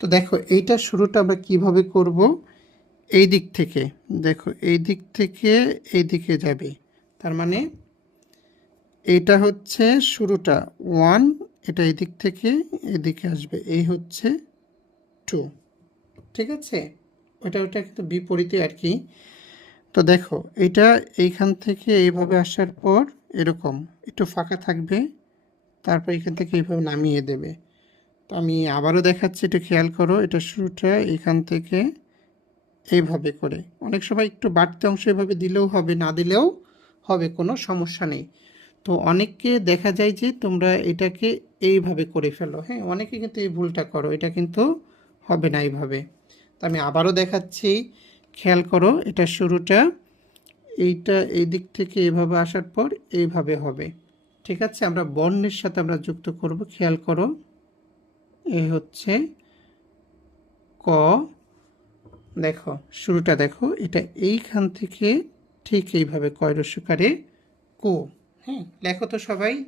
তো দেখো, এইটা শুরুটা আমরা কীভাবে করব? এই দিক থেকে। দেখো, এই দিক থেকে এই দিকে যাবে। তার মানে এইটা হচ্ছে শুরুটা। ওয়ান, এটা এই দিক থেকে এদিকে আসবে। এই হচ্ছে টু। ঠিক আছে? ওটা ওটা কিন্তু বিপরীতে আর কি। তো দেখো এটা এইখান থেকে এইভাবে আসার পর এরকম, একটু ফাঁকা থাকবে। তারপর এখান থেকে এইভাবে নামিয়ে দেবে। তো আমি আবারও দেখাচ্ছি একটু খেয়াল করো, এটা শুরুটা এখান থেকে এইভাবে করে। অনেক সময় একটু বাড়তি অংশ এভাবে দিলেও হবে, না দিলেও হবে, কোনো সমস্যা নেই। তো অনেককে দেখা যায় যে তোমরা এটাকে এইভাবে করে ফেলো। হ্যাঁ অনেকে কিন্তু এই ভুলটা করো, এটা কিন্তু হবে না এইভাবে। তো আমি আবারও দেখাচ্ছি, খেয়াল করো, এটা শুরুটা এইটা এই দিক থেকে এভাবে আসার পর এইভাবে হবে। ঠিক আছে, আমরা বর্ণের সাথে আমরা যুক্ত করব, খেয়াল করো। এই হচ্ছে ক। দেখো, শুরুটা দেখো, এটা এইখান থেকে ঠিক এইভাবে কয় রস্যকারে কো। হ্যাঁ লেখো তো সবাই।